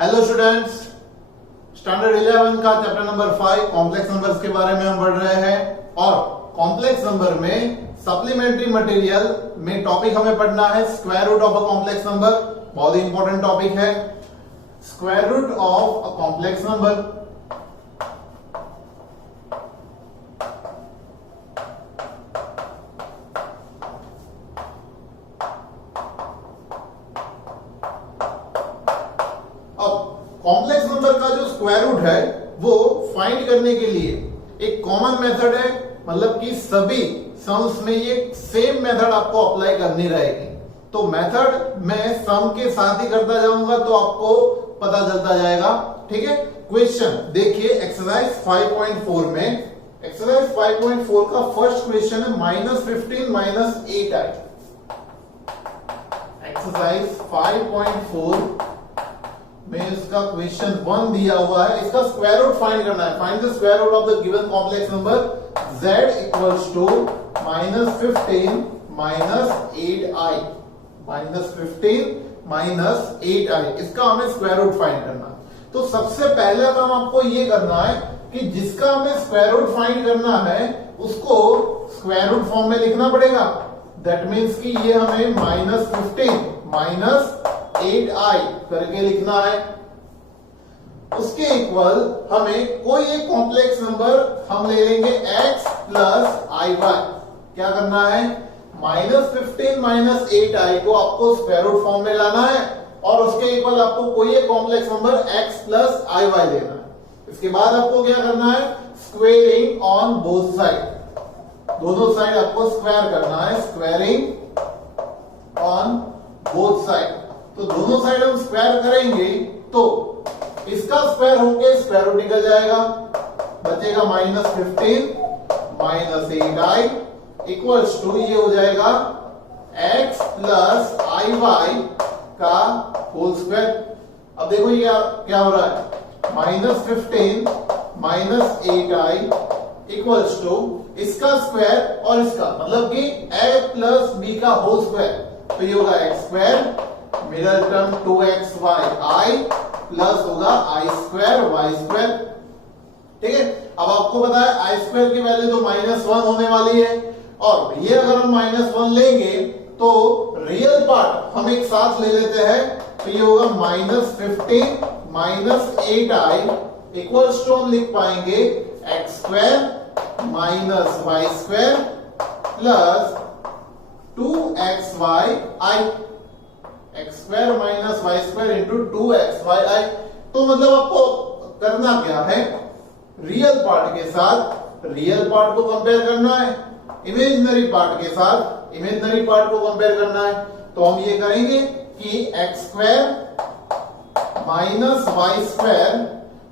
Hello students, standard 11 का chapter number 5 complex numbers के बारे में हम पढ़ रहे हैं और कॉम्प्लेक्स नंबर में सप्लीमेंट्री मटेरियल में टॉपिक हमें पढ़ना है square root of a complex number. बहुत ही इंपॉर्टेंट टॉपिक है square root of a complex number. Complex number का जो स्क्वायर रूट है वो फाइंड करने के लिए एक कॉमन मेथड है, मतलब कि सभी सम्स में ये सेम मेथड आपको अप्लाई करनी रहेगी। तो मेथड मैं सम के साथ ही करता जाऊंगा तो आपको पता चलता जाएगा। ठीक है, क्वेश्चन देखिए एक्सरसाइज 5.4 में। एक्सरसाइज 5.4 का फर्स्ट क्वेश्चन है -15 - 8i। एक्सरसाइज 5.4 में इसका क्वेश्चन 1 दिया हुआ है। इसका स्क्वायर रूट फाइंड करना है। Find the square root of the given complex number z equals to -15 - 8i। -15 - 8i, इसका हमें स्क्वायर रूट फाइंड करना है। तो सबसे पहला काम आपको ये करना है कि जिसका हमें स्क्वायर रूट फाइंड करना है उसको स्क्वायर रूट फॉर्म में लिखना पड़ेगा। दैट मीन्स कि ये हमें -15 - 8i करके लिखना है। उसके इक्वल हमें कोई एक कॉम्प्लेक्स नंबर हम ले लेंगे x प्लस iy। क्या करना है, -15 - 8i को आपको स्क्वायर रूट फॉर्म में लाना है और उसके इक्वल आपको कोई एक complex number x plus iy लेना है। इसके बाद आपको क्या करना है, स्क्वेयरिंग ऑन बोथ साइड। दोनों साइड आपको स्क्वायर करना है, स्क्वेयरिंग ऑन बोथ साइड। तो दोनों साइड हम स्क्वायर करेंगे तो इसका स्क्वायर होके स्क्वायर रूट निकल जाएगा, बचेगा -15 - 8i इक्वल्स टू ये हो जाएगा x प्लस iy का होल स्क्वायर। अब देखो ये क्या हो रहा है, -15 - 8i इक्वल्स टू इसका स्क्वायर और इसका, मतलब कि a प्लस b का होल स्क्वायर। तो ये होगा x square, middle term 2xy plus होगा i स्क्वायर y स्क्वायर। ठीक है, अब आपको पता है i स्क्वायर की वैल्यू तो -1 होने वाली है और ये अगर हम -1 लेंगे तो रियल पार्ट हम एक साथ ले लेते हैं। तो ये होगा -15 - 8i इक्वल्स टू हम लिख पाएंगे x square minus y square plus 2xyi। x square minus y square into 2xyi। तो मतलब आपको करना क्या है, रियल पार्ट के साथ रियल पार्ट को कंपेयर करना है, इमेजिनरी पार्ट के साथ इमेजिनरी पार्ट को कंपेयर करना है। तो हम ये करेंगे कि x square minus y square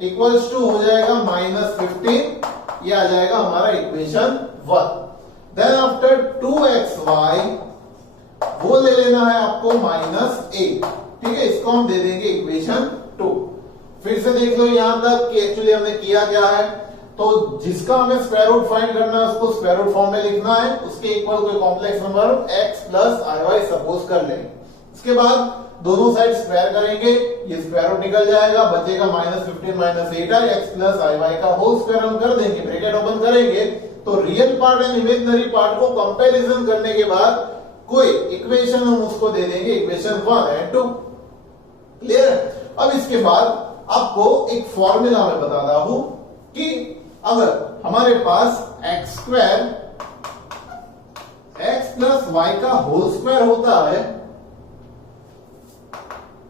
equals to हो जाएगा -15, ये आ जाएगा हमारा इक्वेशन 1। देन आफ्टर 2xy वो ले लेना है आपको -8। ठीक है, इसको हम दे देंगे इक्वेशन 2। फिर से देख लो यहां तक कि एक्चुअली हमने किया क्या है। तो जिसका हमें स्क्वायर रूट फाइंड करना है उसको स्क्वायर रूट फॉर्म में लिखना है, उसके इक्वल कोई complex number x plus iy suppose कर लेंगे। उसके बाद दोनों साइड स्क्वायर करेंगे, ये स्क्वायर रूट निकल जाएगा, बचेगा -15 - 8i x प्लस iy का होल स्क्वायर हम कर देंगे, ब्रैकेट ओपन करेंगे। तो real part and imaginary part को कंपैरिजन करने के बाद कोई इक्वेशन हम उसको दे देंगे, इक्वेशन 1 एंड 2। क्लियर? अब इसके बाद आपको एक फॉर्मूला मैं बता रहा हूं कि अगर हमारे पास x square x plus y का होल स्क्वायर होता है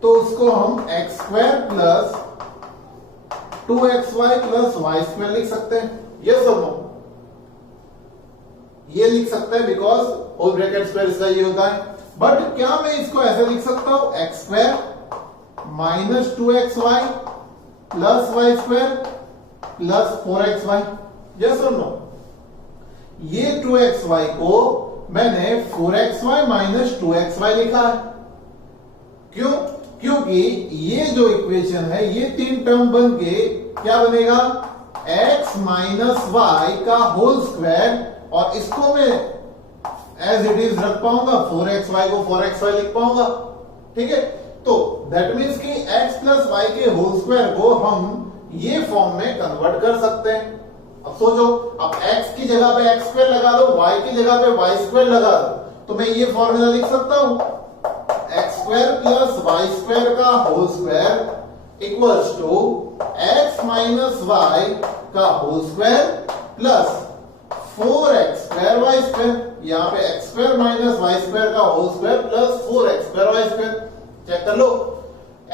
तो उसको हम x square plus 2xy plus y square लिख सकते हैं। यस और नो? ये लिख सकते हैं बिकॉज होल ब्रैकेट स्क्वायर इसका ये होता है। बट क्या मैं इसको ऐसे लिख सकता हूं, x square minus 2xy plus y square plus 4xy। Yes और नो? ये 2xy को मैंने 4xy माइनस 2xy लिखा है। क्यों? क्योंकि ये जो इक्वेशन है ये 3 टर्म बन के क्या बनेगा, x माइनस y का होल स्क्वायर, और इसको मैं एज इट इज रख पाऊंगा, 4xy को 4xy लिख पाऊंगा। ठीक है, तो दैट मीन्स कि x प्लस वाई के होल स्क्वायर को हम ये फॉर्म में कन्वर्ट कर सकते हैं। अब सोचो, अब x की जगह पे x स्क्वायर लगा दो, y की जगह पे y स्क्वायर लगा दो, तो मैं ये फॉर्मूला लिख सकता हूं x square plus y square का whole square equals to x minus y का whole square plus 4x square y square. यहाँ पे x square minus y square का whole square plus 4x square y square. Check कर लो,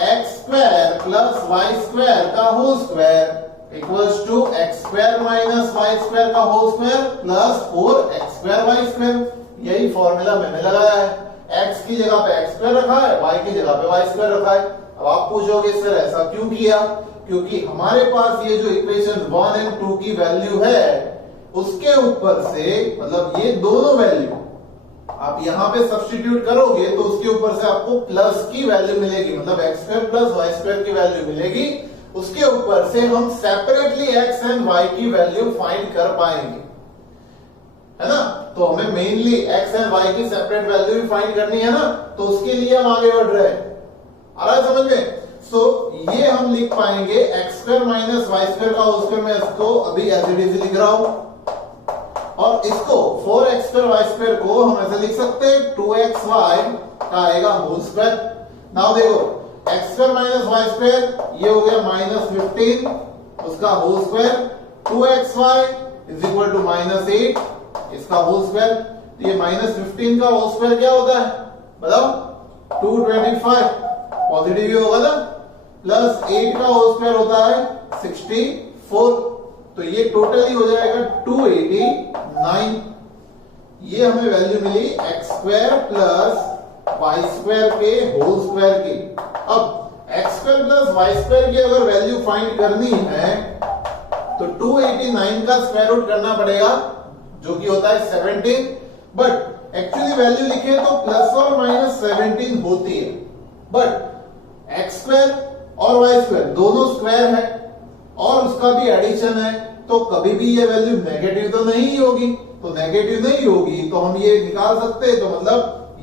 x square plus y square का whole square equals to x square minus y square का whole square plus 4x square y square. यही formula मैंने लगाया है, x की जगह पे x स्क्वायर रखा है, y की जगह पे y स्क्वायर रखा है। अब आप पूछोगे सर ऐसा क्यों किया? क्योंकि हमारे पास ये जो इक्वेशन 1 एंड 2 की वैल्यू है उसके ऊपर से, मतलब ये दोनों वैल्यू आप यहां पे सब्स्टिट्यूट करोगे तो उसके ऊपर से आपको प्लस की वैल्यू मिलेगी, मतलब x square plus y square की वैल्यू मिलेगी। उसके ऊपर से हम सेपरेटली x एंड y की वैल्यू फाइंड कर पाएंगे, है ना। तो हमें मेनली x एंड y की सेपरेट वैल्यू भी फाइंड करनी है ना, तो उसके लिए हम आगे बढ़ रहे हैं। आ रहा है समझ में? सो ये हम लिख पाएंगे x square minus y square का होल स्क्वायर, मैं इसको अभी एज इट इज लिख रहा हूं, और इसको 4x स्क्वायर y स्क्वायर को हम ऐसे लिख सकते हैं 2xy का आएगा होल स्क्वायर। नाउ देखो, x square minus y square ये हो गया माइनस 15 उसका whole square, 2xy is equal to minus 8 इसका होल स्क्वायर। तो ये माइनस 15 का होल स्क्वायर क्या होता है बताओ? 225, पॉजिटिव ही होगा ना, प्लस 8 का होल स्क्वायर होता है 64, तो ये टोटली हो जाएगा 289। ये हमें वैल्यू मिली x square plus y square के होल स्क्वायर की। अब x square plus y square की अगर वैल्यू फाइंड करनी है तो 289 का स्क्वायर रूट करना पड़ेगा, जो कि होता है 17, बट एक्चुअली वैल्यू लिखे तो प्लस और माइनस 17 होती है, बट x स्क्वायर और y स्क्वायर दोनों स्क्वायर है और उसका भी एडिशन है, तो कभी भी ये वैल्यू नेगेटिव तो नहीं होगी। तो नेगेटिव नहीं होगी तो हम ये निकाल सकते हैं, तो मतलब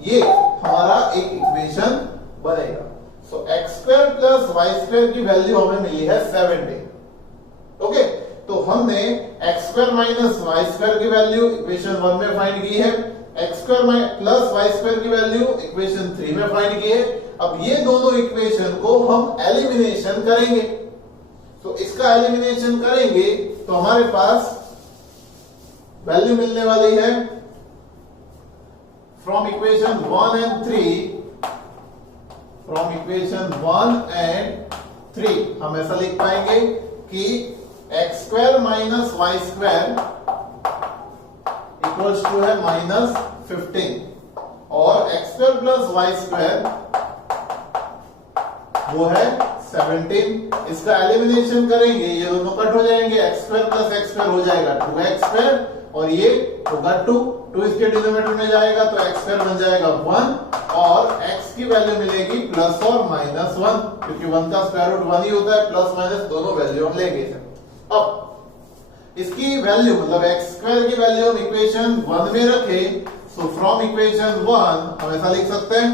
ये हमारा एक इक्वेशन बनेगा। सो x square plus y square की वैल्यू हमें मिली है 17। ओके, तो हमने x square minus y square की वैल्यू इक्वेशन 1 में फाइंड की है, x square plus y square की वैल्यू इक्वेशन 3 में फाइंड की है। अब ये दोनों इक्वेशन को हम एलिमिनेशन करेंगे, तो इसका एलिमिनेशन करेंगे तो हमारे पास वैल्यू मिलने वाली है from equation 1 and 3, from equation 1 and 3 हम ऐसा लिख पाएंगे कि x square minus y square equals to है माइनस 15 और x square plus y square वो है 17। इसका एलिमिनेशन करेंगे, ये दोनों कट हो जाएंगे, x square plus x square हो जाएगा 2x स्क्वायर और ये होगा 2 इसके डिनोमिनेटर में जाएगा तो x स्क्वायर बन जाएगा 1 और x की वैल्यू मिलेगी प्लस और माइनस 1, क्योंकि 1 का स्क्वायर रूट 1 ही होता है, प्लस माइनस दोनों वैल्यू हम लेंगे। अब इसकी वैल्यू मतलब x स्क्वायर की वैल्यू हम इक्वेशन 1 में रखें, सो फ्रॉम इक्वेशन 1 हम ऐसा लिख सकते हैं,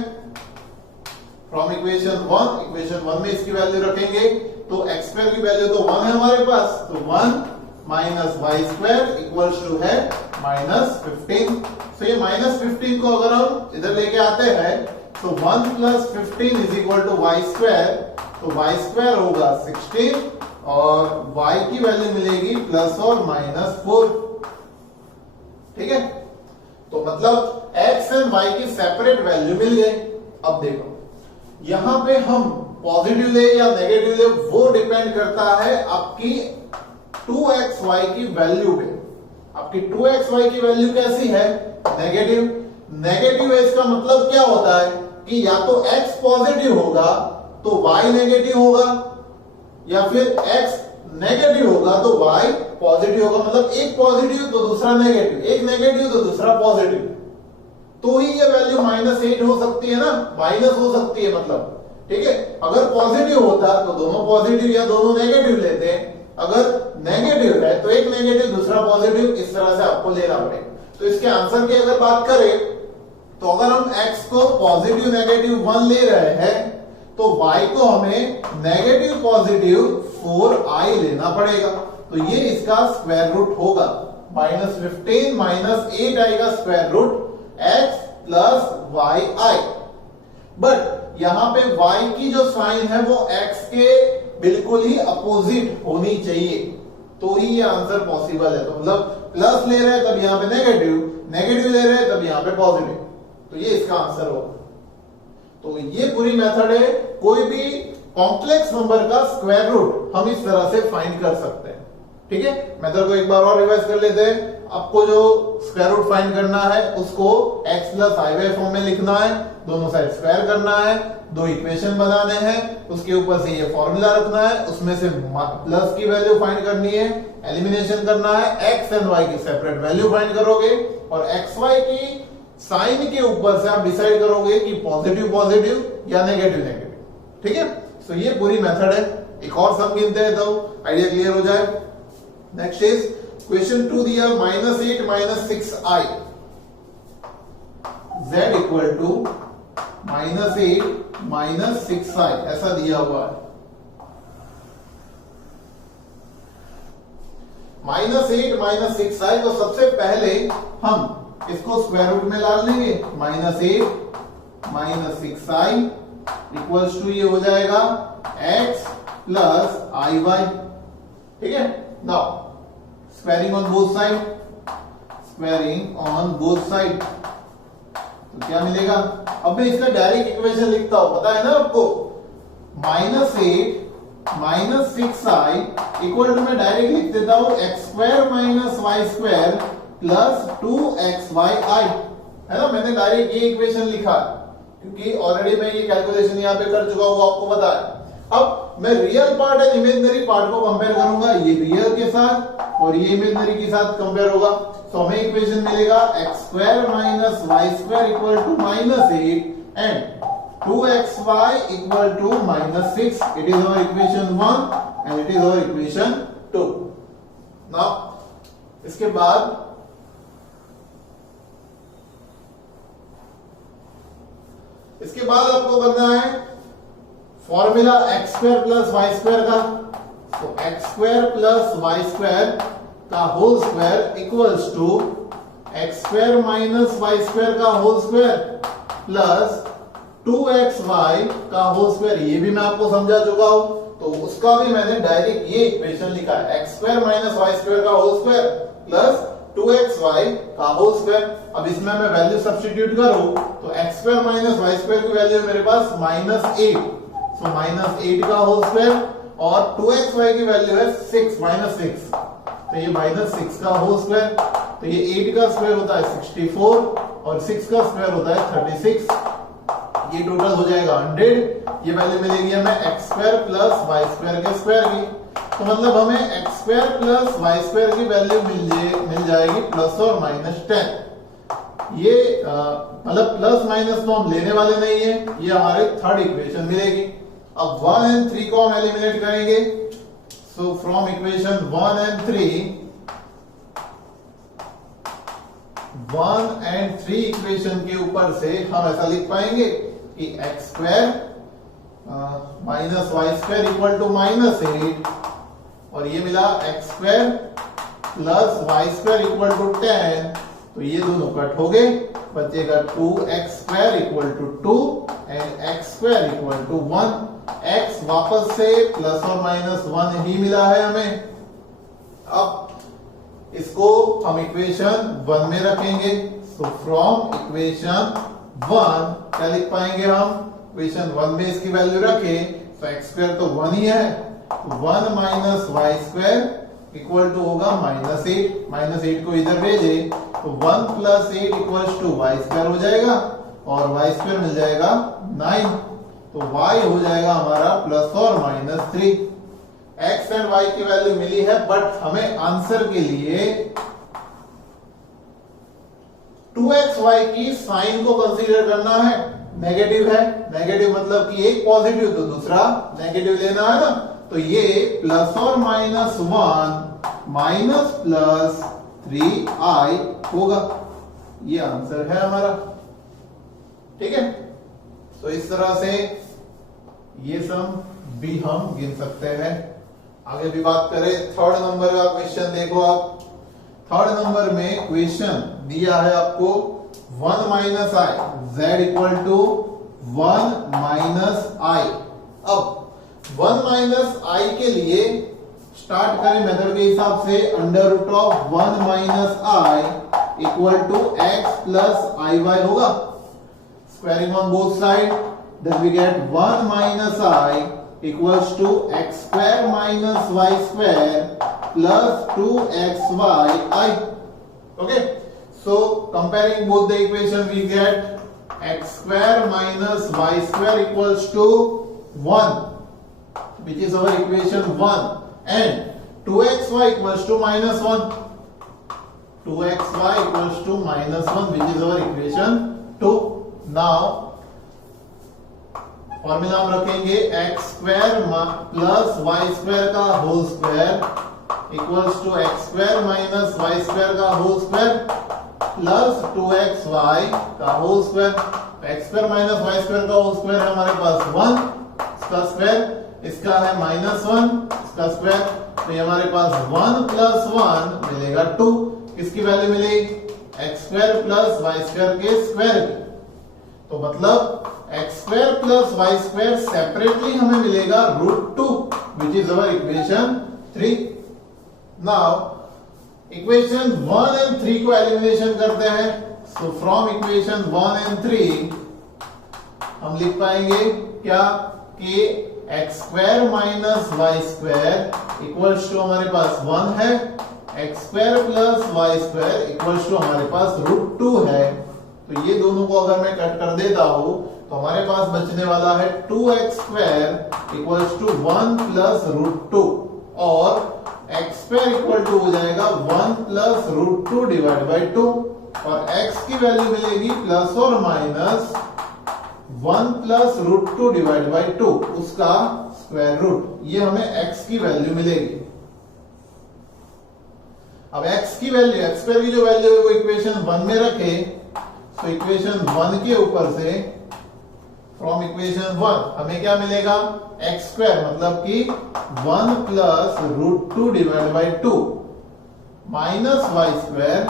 फ्रॉम इक्वेशन 1 में इसकी वैल्यू रखेंगे तो x स्क्वायर की वैल्यू तो 1 है हमारे पास, तो 1 minus y square equals to है माइनस 15। तो ये माइनस 15 को अगर हम इधर लेके आते हैं तो 1 plus 15 is equal to y square, तो y स्क्वायर होगा 16 और y की वैल्यू मिलेगी प्लस और माइनस 4। ठीक है, तो मतलब x एंड y की सेपरेट वैल्यू मिल गई। अब देखो यहां पे हम पॉजिटिव ले या नेगेटिव ले वो डिपेंड करता है आपकी 2xy की वैल्यू पे। आपकी 2xy की वैल्यू कैसी है? नेगेटिव। नेगेटिव है इसका मतलब क्या होता है कि या तो x पॉजिटिव होगा तो y नेगेटिव होगा, या फिर x नेगेटिव होगा तो y पॉजिटिव होगा। मतलब एक पॉजिटिव तो दूसरा नेगेटिव, एक नेगेटिव तो दूसरा पॉजिटिव, तो ही ये वैल्यू -8 हो सकती है ना, माइनस हो सकती है मतलब। ठीक है, अगर पॉजिटिव होता तो दोनों पॉजिटिव या दोनों नेगेटिव लेते हैं, अगर नेगेटिव है तो एक नेगेटिव दूसरा पॉजिटिव, इस तरह से आपको लेना पड़ेगा। तो इसके आंसर की अगर बात करें तो अगर हम x को पॉजिटिव नेगेटिव 1 ले रहे हैं तो y को हमें नेगेटिव पॉजिटिव 4i लेना पड़ेगा। तो ये इसका स्क्वायर रूट होगा। -15 माइनस 8i का square root x plus yi। But यहां पे y की जो साइन है वो x के बिल्कुल ही अपोजिट होनी चाहिए, तो ही ये आंसर पॉसिबल है। तो मतलब प्लस ले रहे हैं तब यहां पे नेगेटिव, नेगेटिव ले रहे हैं तब यहां पे पॉजिटिव, तो ये इसका आंसर होगा। तो ये पूरी मेथड है, कोई भी कॉम्प्लेक्स नंबर का स्क्वायर रूट हम इस तरह से फाइंड कर सकते हैं। ठीक है, मेथड को एक बार और रिवाइज कर लेते हैं। आपको जो स्क्वायर रूट फाइंड करना है उसको x प्लस i फॉर्म में लिखना है, दोनों साइड स्क्वायर करना है, दो इक्वेशन बनाने हैं, उसके ऊपर से ये फॉर्मूला रखना है, उसमें से प्लस की वैल्यू फाइंड करनी है, एलिमिनेशन करना है, x एंड y की सेपरेट वैल्यू फाइंड करोगे और x y की साइन के ऊपर से आप डिसाइड करोगे कि पॉजिटिव पॉजिटिव या नेगेटिव नेगेटिव। ठीक है, तो ये पूरी मेथड है। एक और सम गिनते हैं तो आइडिया क्लियर हो जाए। नेक्स्ट इज क्वेश्चन 2 दिया -8 minus 6i z equal to -8 minus 6i ऐसा दिया हुआ है। -8 माइनस 6i, तो सबसे पहले हम इसको स्क्वायर रूट में डाल लेंगे। -8 माइनस 6i इक्वल्स टू ये हो जाएगा x प्लस iy। ठीक है, now squaring on both side, squaring on both side, तो क्या मिलेगा? अब मैं इसका डायरेक्ट इक्वेशन लिखता हूं, पता है ना आपको। -8 माइनस 6i इक्वल टू मैं डायरेक्ट लिख देता हूं x² minus y² plus 2xyi, है ना। मैंने डायरेक्ट ये इक्वेशन लिखा क्योंकि ऑलरेडी मैं ये कैलकुलेशन यहां पे कर चुका हूं, आपको पता है। अब मैं real part and imaginary part को कंपेयर करूंगा, ये रियल के साथ और ये इमेजिनरी के साथ कंपेयर होगा। तो हमें इक्वेशन मिलेगा x² minus y² equal to -8 and 2xy equal to -6। It is our equation 1 and it is our equation 2। Now इसके बाद आपको करना है फॉर्मूला x² प्लस y² का। तो x² प्लस y² का whole square equals to x² minus y² का whole square plus 2xy का होल स्क्वायर। ये भी मैं आपको समझा चुका हूं, तो उसका भी मैंने डायरेक्ट ये इक्वेशन लिखा है, x² माइनस y² का होल स्क्वायर प्लस 2xy का होल स्क्वायर। अब इसमें मैं वैल्यू सब्स्टिट्यूट करूं तो x² माइनस y² की वैल्यू मेरे पास -8, सो -8 का होल स्क्वायर और 2xy की वैल्यू है 6, तो ये -6 का होल स्क्वायर। तो ये 8 का स्क्वायर होता है 64 और 6 का स्क्वायर होता है 36। ये टोटल हो जाएगा 100। ये वैल्यू मिलेगी हमें x² प्लस y² के स्क्वायर की। तो मतलब हमें x² प्लस y² की वैल्यू मिल जाएगी प्लस और -10। ये मतलब प्लस माइनस तो हम लेने वाले नहीं है, ये हमारे थर्ड इक्वेशन मिलेगी। अब 1 एंड 3 को हम एलिमिनेट करेंगे। So from equation 1 and 3 equation के ऊपर से हम ऐसा लिख पाएंगे कि x² minus y² equal to -8 और ये मिला x² plus y² equal to 10। तो ये दोनों कट हो गए, बचेगा 2x² equal to 2 and x² equal to 1। x वापस से प्लस और -1 ही मिला है हमें। अब इसको हम इक्वेशन 1 में रखेंगे। सो फ्रॉम इक्वेशन 1 क्या लिख पाएंगे हम? इक्वेशन 1 में इसकी वैल्यू रखे तो x² तो 1 ही है, 1 माइनस y² इक्वल टू होगा -8। -8 को इधर भेजे तो 1 प्लस 8 इक्वल्स टू y² हो जाएगा और y² मिल जाएगा 9। तो y हो जाएगा हमारा प्लस और -3। x एंड y की वैल्यू मिली है, बट हमें आंसर के लिए 2xy की साइन को कंसीडर करना है। नेगेटिव है, नेगेटिव मतलब कि एक पॉजिटिव तो दूसरा नेगेटिव लेना है ना। तो ये प्लस और -1 माइनस प्लस 3i होगा। ये आंसर है हमारा। ठीक है, तो इस तरह से ये सम भी हम गिन सकते हैं। आगे भी बात करें, थर्ड नंबर का क्वेश्चन देखो आप। थर्ड नंबर में क्वेश्चन दिया है आपको 1 minus i, z equal to 1 minus i. अब 1 माइनस आई के लिए स्टार्ट करें मेथड के हिसाब से, under root of 1 minus i equal to x plus i y होगा। Squaring on both side, then we get 1 minus i equals to x square minus y square plus 2xy. Okay, so comparing both the equation we get x square minus y square equals to 1, which is our equation 1, and 2xy equals to minus 1. 2xy equals to minus 1, which is our equation 2. Now formula हम रखेंगे x square plus y square का whole square equals to x square minus y square का whole square plus 2xy का whole square. X square minus y square का whole square है हमारे पास 1, इसका स्क्वायर, इसका है माइनस 1, इसका स्क्वायर, तो ये हमारे पास 1 प्लस 1 मिलेगा 2। किसकी वैल्यू मिलेगी? X square plus y square के स्क्वायर की। तो मतलब x square plus y square separately हमें मिलेगा √2, which is our equation 3। Now equation 1 and 3 को एलिमिनेशन करते हैं। सो फ्रॉम इक्वेशन 1 एंड 3 हम लिख पाएंगे क्या कि x square minus y square equals to हमारे पास 1 है, x square plus y square equals to हमारे पास √2 है। तो ये दोनों को अगर मैं कट कर देता हूं तो हमारे पास बचने वाला है 2x square equals to 1 plus √2, और x स्क्वायर इक्वल टू हो जाएगा 1 प्लस √2 डिवाइड बाई 2, और x की वैल्यू मिलेगी प्लस और माइनस 1 प्लस √2 डिवाइड बाई 2, उसका स्क्वायर रूट। ये हमें x की वैल्यू मिलेगी। अब x की वैल्यू, x स्क्वायर की जो वैल्यू है वो इक्वेशन 1 में रखे, तो इक्वेशन 1 के ऊपर से फ्रॉम इक्वेशन 1 हमें क्या मिलेगा? एक्स स्क्वायर मतलब कि 1 plus √2 divide by 2 minus y square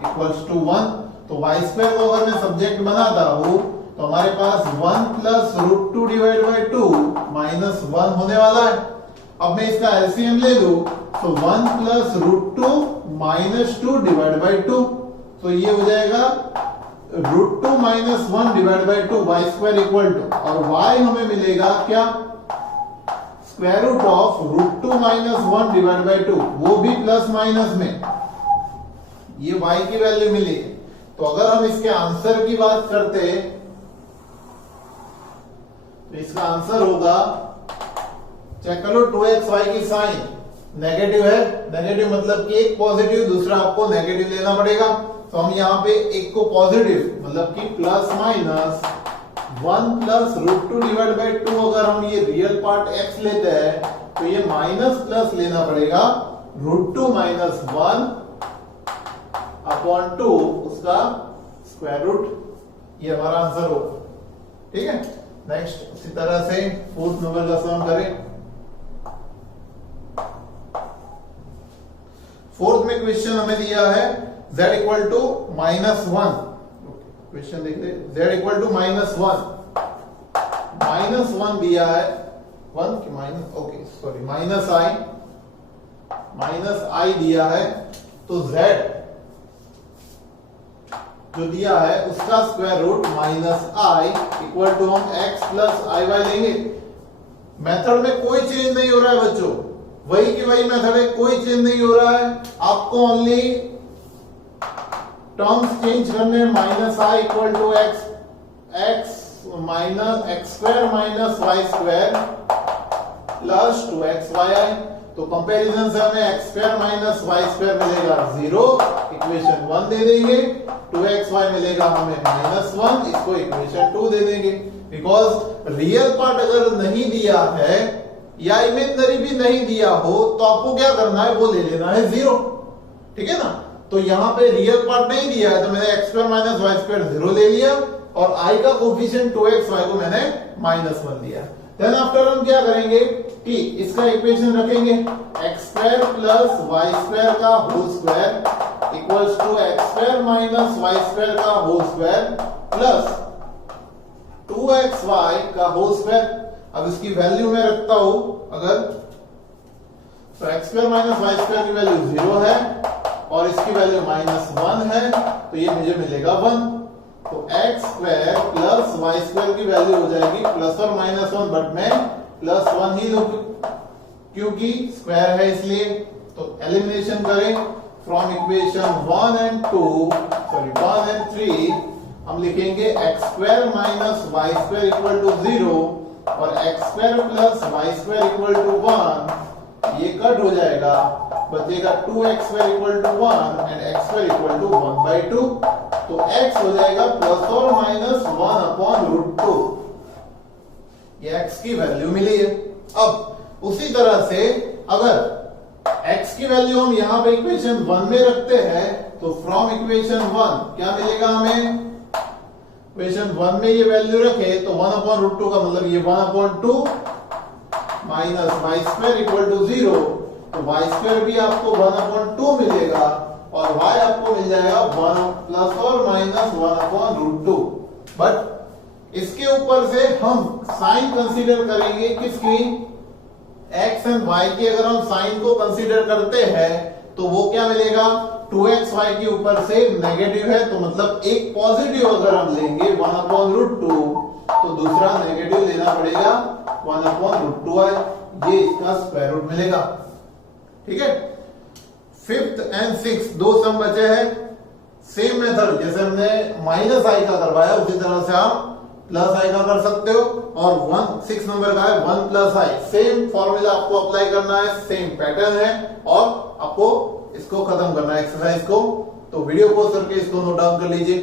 equals to 1। तो वाई स्क्वायर को अगर मैं सब्जेक्ट बनाता हूं तो हमारे पास 1 प्लस √2 डिवाइड बाई 2 माइनस 1 होने वाला है। अब मैं इसका एलसीएम ले लूं तो 1 प्लस √2 माइनस 2 डिवाइड बाई 2, तो ये हो जाएगा √2 minus 1 divide by 2 y square equal to, और y हमें मिलेगा क्या? Square root of √2 minus 1 divide by 2, वो भी प्लस माइनस में, ये y की वैल्यू मिली। तो अगर हम इसके आंसर की बात करते तो इसका आंसर होगा, चेक कर लो 2xy की साइन नेगेटिव है, नेगेटिव मतलब कि एक पॉजिटिव दूसरा आपको नेगेटिव लेना पड़ेगा। तो हम यहाँ पे एक को पॉजिटिव मतलब कि plus minus 1 plus √2 divide by 2, अगर हम ये रियल पार्ट x लेते हैं तो ये माइनस प्लस लेना पड़ेगा √2 माइनस 1 अपॉन 2, उसका स्क्वायर रूट। ये हमारा आंसर होगा। ठीक है, नेक्स्ट उसी तरह से फोर्थ नंबर का सम करें। फोर्थ में क्वेश्चन हमें दिया है z इक्वल टू -1, क्वेश्चन देख ले, z इक्वल टू -1 दिया है, 1 की minus, okay sorry minus i दिया है। तो z जो दिया है उसका स्क्वायर रूट -i इक्वल टू हम x प्लस आई वाई लेंगे। मेथड में कोई चेंज नहीं हो रहा है बच्चों, वही की वही मेथड है, कोई चेंज नहीं हो रहा है। आपको ओनली टर्म्स चेंज करने, -i equal to x minus x square minus y square plus 2xy। तो कंपैरिजन से हमें x square minus y square मिलेगा 0, इक्वेशन 1 दे देंगे, 2xy मिलेगा हमें -1, इसको इक्वेशन 2 दे देंगे। बिकॉज रियल पार्ट अगर नहीं दिया है या इमेजिनरी भी नहीं दिया हो तो आपको क्या करना है, वो ले लेना है 0। ठीक है ना, तो यहां पे रियल पार्ट नहीं दिया है तो मैंने x square minus y square 0 ले लिया, और i का कोफिशिएंट 2xy को मैंने -1 दिया। देन आफ्टर हम क्या करेंगे कि इसका इक्वेशन रखेंगे x square plus y square का whole square equals to x square minus y square का होल स्क्वायर प्लस 2xy का होल स्क्वायर। अब इसकी वैल्यू मैं रखता हूं अगर, तो x square minus y square की वैल्यू 0 है और इसकी वैल्यू -1 है, तो ये मुझे मिलेगा 1। तो x square plus y square की वैल्यू हो जाएगी प्लस और -1, बट मैं +1 ही लूं क्योंकि स्क्वायर है इसलिए। तो एलिमिनेशन करें फ्रॉम इक्वेशन 1 and 3 हम लिखेंगे x square minus y square equal to 0 और x square plus y square equal to 1। ये कट हो जाएगा, बचेगा 2x square equal to 1 and x square equal to 1/2। तो x हो जाएगा प्लस और -1/√2। ये x की वैल्यू मिली है। अब उसी तरह से अगर x की वैल्यू हम यहां पे इक्वेशन 1 में रखते हैं तो फ्रॉम इक्वेशन 1 क्या मिलेगा हमें, इक्वेशन 1 में ये वैल्यू रखे तो 1/√2 का मतलब ये 1/2 minus y square equal to 0। तो वाई स्क्वायर भी आपको 1/2 मिलेगा और y आपको मिल जाएगा 1 प्लस और -1/√2। बट इसके ऊपर से हम साइन कंसीडर करेंगे किसकी, x एंड y की। अगर हम साइन को कंसीडर करते हैं तो वो क्या मिलेगा, 2xy के ऊपर से नेगेटिव है तो मतलब एक पॉजिटिव अगर हम लेंगे 1/√2 तो दूसरा नेगेटिव लेना पड़ेगा 1/√2i। ये इसका स्क्वायर रूट मिलेगा। ठीक है, 5th एंड 6th दो सम बचे हैं। सेम मेथड जैसे हमने -i का करवाया उसी तरह से आप +i का कर सकते हो। और 6 नंबर का है 1 + i। सेम फॉर्मूला आपको अप्लाई करना है, सेम पैटर्न है और आपको इसको खत्म करना है एक्सरसाइज को। तो वीडियो पॉज करके इसको नोट डाउन कर लीजिए।